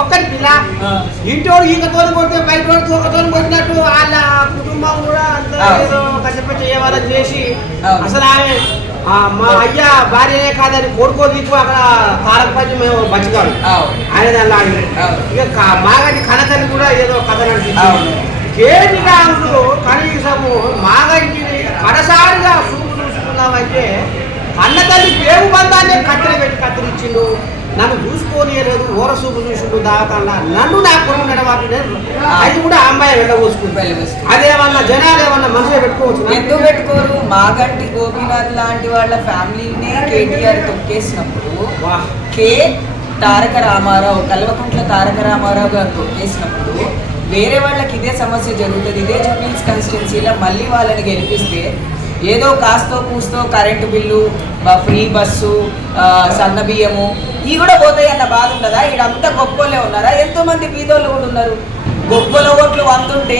ఒక్కరి పిల్ల ఇంటోడు ఈకతో కొడితే బయట ఒకతో కొట్టినట్టు వాళ్ళ కుటుంబం కూడా అంత ఏదో కష్టపడి చేయవాలని చేసి అసలు ఆమె మా అయ్యా భార్యనే కాదని కొడుకో దిక్కు అక్కడ తారకపతి మేము బతికాడు ఆయన దాన్ని ఇక మాగంటి కనకని కూడా ఏదో కథ నడిపించాడు కేటీ రాముడు కనీసము మాగంటిని కడసారిగా చూపు చూసుకున్నామంటే కన్న తల్లి పేరు బంధాన్ని కట్టెలు పెట్టి కత్తిరించిండు నన్ను చూసుకోలేదు ఊర చూపు చూసిండు దాకా నన్ను నా కొడుకు నడవాలి అది కూడా ఆ అమ్మాయి వెళ్ళబోసుకుంటారు అదేమన్నా జనాలు ఏమన్నా మనసులో పెట్టుకోవచ్చు ఎందుకు పెట్టుకోరు మాగంటి గోపీనాథ్ లాంటి వాళ్ళ ఫ్యామిలీనే కేటీఆర్ తొక్కేసినప్పుడు తారక రామారావు కల్వకుంట్ల తారక రామారావు గారు తొక్కేసినప్పుడు వేరే వాళ్ళకి ఇదే సమస్య జరుగుతుంది ఇదే జూబ్లీహిల్స్ కాన్స్టిట్యున్సీలో మళ్ళీ వాళ్ళని గెలిపిస్తే ఏదో కాస్తో కూస్తో కరెంటు బిల్లు ఫ్రీ బస్సు సన్న బియ్యము ఇవి కూడా పోతాయి అన్న బాధ ఉండదా ఈడంతా గొప్పలే ఉన్నారా ఎంతోమంది బీదోళ్ళు కూడా ఉన్నారు గొప్పల ఓట్లు 100 ఉంటే